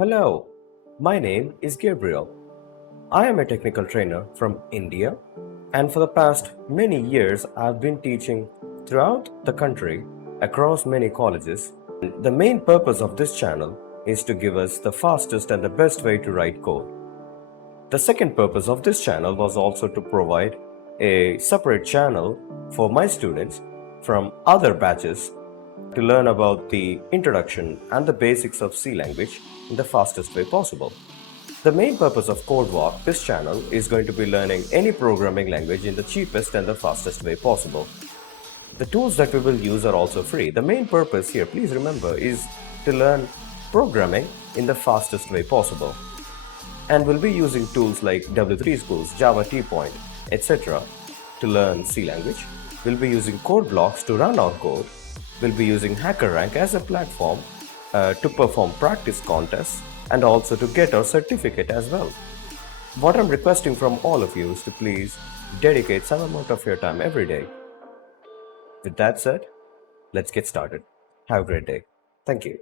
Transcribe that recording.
Hello, my name is Gabriel. I am a technical trainer from India, and for the past many years, I've been teaching throughout the country across many colleges. The main purpose of this channel is to give us the fastest and the best way to write code. The second purpose of this channel was also to provide a separate channel for my students from other batches to learn about the introduction and the basics of C language in the fastest way possible. The main purpose of CodeWalk, this channel, is going to be learning any programming language in the cheapest and the fastest way possible. The tools that we will use are also free. The main purpose here, please remember, is to learn programming in the fastest way possible. And we'll be using tools like W3 Schools, Java T-Point, etc. to learn C language. We'll be using code blocks to run our code. We'll be using HackerRank as a platform to perform practice contests and also to get our certificate as well. What I'm requesting from all of you is to please dedicate some amount of your time every day. With that said, let's get started. Have a great day. Thank you.